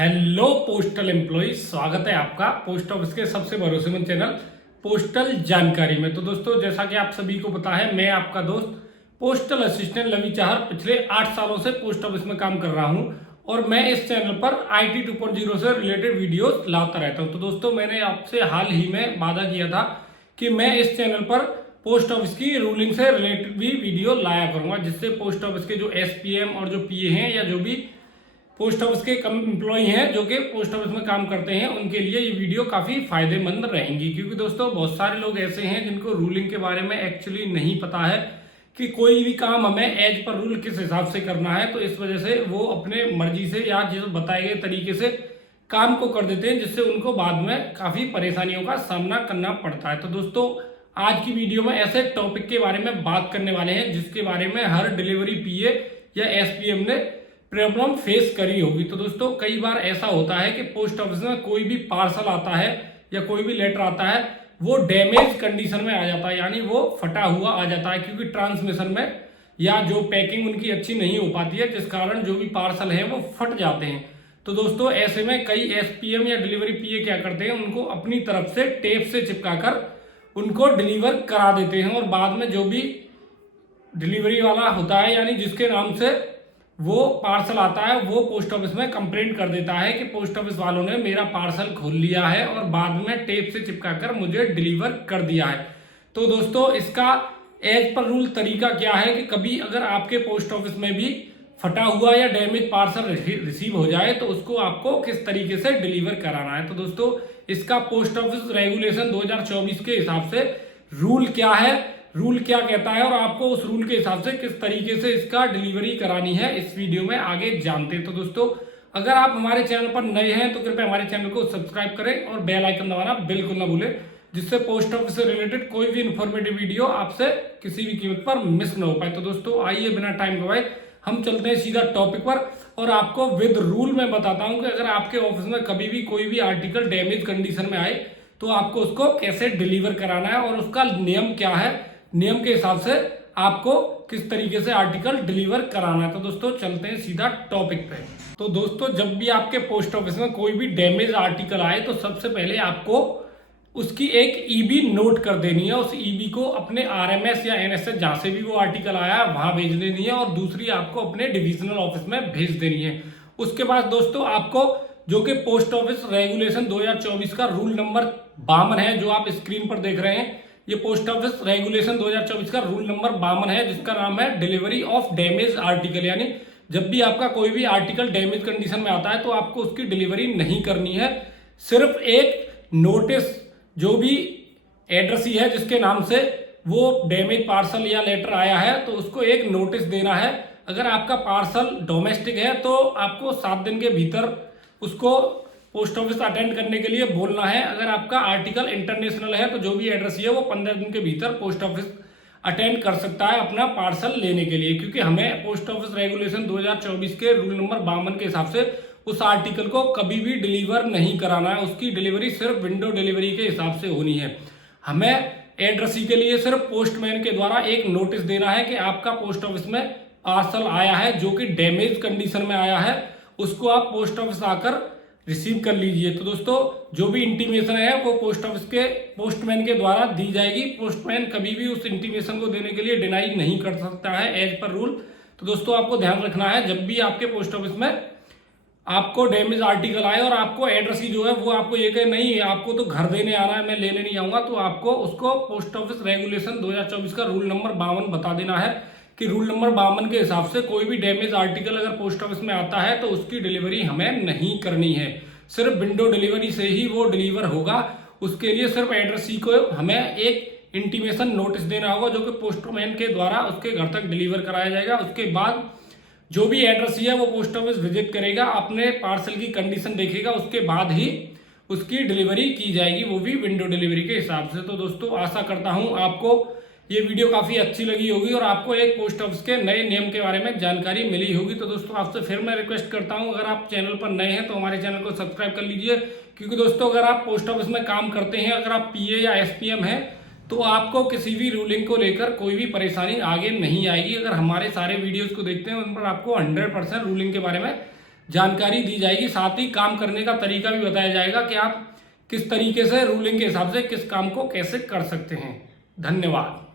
Hello postal employ, स्वागत है आपका पोस्ट ऑफिस के सबसे भरोसेमंद चैनल पोस्टल जानकारी में। तो दोस्तों, जैसा कि आप सभी को पता है, मैं आपका दोस्त पोस्टल असिस्टेंट लवी चाहर पिछले 8 सालों से पोस्ट ऑफिस में काम कर रहा हूं और मैं इस चैनल पर IT 2.0 से रिलेटेड वीडियोस लाता रहता हूं। तो दोस्तों, मैंने आपसे हाल ही में वादा किया था कि मैं इस चैनल पर पोस्ट ऑफिस की रूलिंग से रिलेटेड भी वीडियो लाया करूंगा, जिससे पोस्ट ऑफिस के जो SPM और जो PA हैं या जो भी पोस्ट ऑफिस के एम्प्लॉय हैं जो कि पोस्ट ऑफिस में काम करते हैं, उनके लिए ये वीडियो काफ़ी फायदेमंद रहेंगी। क्योंकि दोस्तों, बहुत सारे लोग ऐसे हैं जिनको रूलिंग के बारे में एक्चुअली नहीं पता है कि कोई भी काम हमें एज पर रूल किस हिसाब से करना है। तो इस वजह से वो अपने मर्जी से या जिस बताए गए तरीके से काम को कर देते हैं, जिससे उनको बाद में काफ़ी परेशानियों का सामना करना पड़ता है। तो दोस्तों, आज की वीडियो में ऐसे टॉपिक के बारे में बात करने वाले हैं जिसके बारे में हर डिलीवरी PA या SPM ने प्रॉब्लम फेस करी होगी। तो दोस्तों, कई बार ऐसा होता है कि पोस्ट ऑफिस में कोई भी पार्सल आता है या कोई भी लेटर आता है, वो डैमेज कंडीशन में आ जाता है, यानी वो फटा हुआ आ जाता है, क्योंकि ट्रांसमिशन में या जो पैकिंग उनकी अच्छी नहीं हो पाती है, जिस कारण जो भी पार्सल है वो फट जाते हैं। तो दोस्तों, ऐसे में कई SPM या डिलीवरी PA क्या करते हैं, उनको अपनी तरफ से टेप से चिपकाकर उनको डिलीवर करा देते हैं और बाद में जो भी डिलीवरी वाला होता है, यानी जिसके नाम से वो पार्सल आता है, वो पोस्ट ऑफिस में कंप्लेंट कर देता है कि पोस्ट ऑफिस वालों ने मेरा पार्सल खोल लिया है और बाद में टेप से चिपकाकर मुझे डिलीवर कर दिया है। तो दोस्तों, इसका एज पर रूल तरीका क्या है कि कभी अगर आपके पोस्ट ऑफिस में भी फटा हुआ या डैमेज पार्सल रिसीव हो जाए तो उसको आपको किस तरीके से डिलीवर कराना है। तो दोस्तों, इसका पोस्ट ऑफिस रेगुलेशन 2024 के हिसाब से रूल क्या है, रूल क्या कहता है और आपको उस रूल के हिसाब से किस तरीके से इसका डिलीवरी करानी है, इस वीडियो में आगे जानते हैं। तो दोस्तों, अगर आप हमारे चैनल पर नए हैं तो कृपया हमारे चैनल को सब्सक्राइब करें और बेल आइकन दबाना बिल्कुल ना भूलें, जिससे पोस्ट ऑफिस से रिलेटेड कोई भी इंफॉर्मेटिव वीडियो आपसे किसी भी कीमत पर मिस ना हो पाए। तो दोस्तों, आइए बिना टाइम गवाए हम चलते हैं सीधा टॉपिक पर और आपको विद रूल में बताता हूं कि अगर आपके ऑफिस में कभी भी कोई भी आर्टिकल डैमेज कंडीशन में आए तो आपको उसको कैसे डिलीवर कराना है और उसका नियम क्या है, नियम के हिसाब से आपको किस तरीके से आर्टिकल डिलीवर कराना है। तो दोस्तों, चलते हैं सीधा टॉपिक पे। तो दोस्तों, जब भी आपके पोस्ट ऑफिस में कोई भी डैमेज आर्टिकल आए तो सबसे पहले आपको उसकी एक EB नोट कर देनी है। उस EB को अपने RMS या NSS जहां से भी वो आर्टिकल आया वहां भेज देनी है और दूसरी आपको अपने डिविजनल ऑफिस में भेज देनी है। उसके बाद दोस्तों, आपको जो कि पोस्ट ऑफिस रेगुलेशन 2024 का रूल नंबर 52 है, जो आप स्क्रीन पर देख रहे हैं, ये पोस्ट ऑफिस रेगुलेशन 2024 का रूल नंबर 52 है, जिसका नाम है डिलीवरी ऑफ डैमेज आर्टिकल। यानी जब भी आपका कोई भी आर्टिकल डैमेज कंडीशन में आता है तो आपको उसकी डिलीवरी नहीं करनी है, सिर्फ एक नोटिस, जो भी एड्रेसी है जिसके नाम से वो डैमेज पार्सल या लेटर आया है, तो उसको एक नोटिस देना है। अगर आपका पार्सल डोमेस्टिक है तो आपको 7 दिन के भीतर उसको पोस्ट ऑफिस अटेंड करने के लिए बोलना है। अगर आपका आर्टिकल इंटरनेशनल है तो जो भी एड्रेस है वो 15 दिन के भीतर पोस्ट ऑफिस अटेंड कर सकता है अपना पार्सल लेने के लिए, क्योंकि हमें पोस्ट ऑफिस रेगुलेशन 2024 के रूल नंबर 52 के हिसाब से उस आर्टिकल को कभी भी डिलीवर नहीं कराना है। उसकी डिलीवरी सिर्फ विंडो डिलीवरी के हिसाब से होनी है। हमें एड्रेसी के लिए सिर्फ पोस्टमैन के द्वारा एक नोटिस देना है कि आपका पोस्ट ऑफिस में पार्सल आया है जो कि डैमेज कंडीशन में आया है, उसको आप पोस्ट ऑफिस आकर रिसीव कर लीजिए। तो दोस्तों, जो भी इंटीमेशन है वो पोस्ट ऑफिस के पोस्टमैन के द्वारा दी जाएगी। पोस्टमैन कभी भी उस इंटीमेशन को देने के लिए डिनाई नहीं कर सकता है एज पर रूल। तो दोस्तों, आपको ध्यान रखना है, जब भी आपके पोस्ट ऑफिस में आपको डैमेज आर्टिकल आए और आपको एड्रेस जो है वो आपको ये कहे नहीं आपको तो घर देने आना है, मैं लेने नहीं आऊंगा, तो आपको उसको पोस्ट ऑफिस रेगुलेशन 2024 का रूल नंबर 52 बता देना है कि रूल नंबर 52 के हिसाब से कोई भी डैमेज आर्टिकल अगर पोस्ट ऑफिस में आता है तो उसकी डिलीवरी हमें नहीं करनी है, सिर्फ विंडो डिलीवरी से ही वो डिलीवर होगा। उसके लिए सिर्फ एड्रेसी को हमें एक इंटीमेशन नोटिस देना होगा जो कि पोस्टमैन के द्वारा उसके घर तक डिलीवर कराया जाएगा। उसके बाद जो भी एड्रेस है वो पोस्ट ऑफिस विजिट करेगा, अपने पार्सल की कंडीशन देखेगा, उसके बाद ही उसकी डिलीवरी की जाएगी, वो भी विंडो डिलीवरी के हिसाब से। तो दोस्तों, आशा करता हूं आपको ये वीडियो काफ़ी अच्छी लगी होगी और आपको एक पोस्ट ऑफिस के नए नियम के बारे में जानकारी मिली होगी। तो दोस्तों, आपसे फिर मैं रिक्वेस्ट करता हूं, अगर आप चैनल पर नए हैं तो हमारे चैनल को सब्सक्राइब कर लीजिए, क्योंकि दोस्तों, अगर आप पोस्ट ऑफिस में काम करते हैं, अगर आप PA या SPM हैं, तो आपको किसी भी रूलिंग को लेकर कोई भी परेशानी आगे नहीं आएगी। अगर हमारे सारे वीडियोस को देखते हैं उन पर आपको 100% रूलिंग के बारे में जानकारी दी जाएगी, साथ ही काम करने का तरीका भी बताया जाएगा कि आप किस तरीके से रूलिंग के हिसाब से किस काम को कैसे कर सकते हैं। धन्यवाद।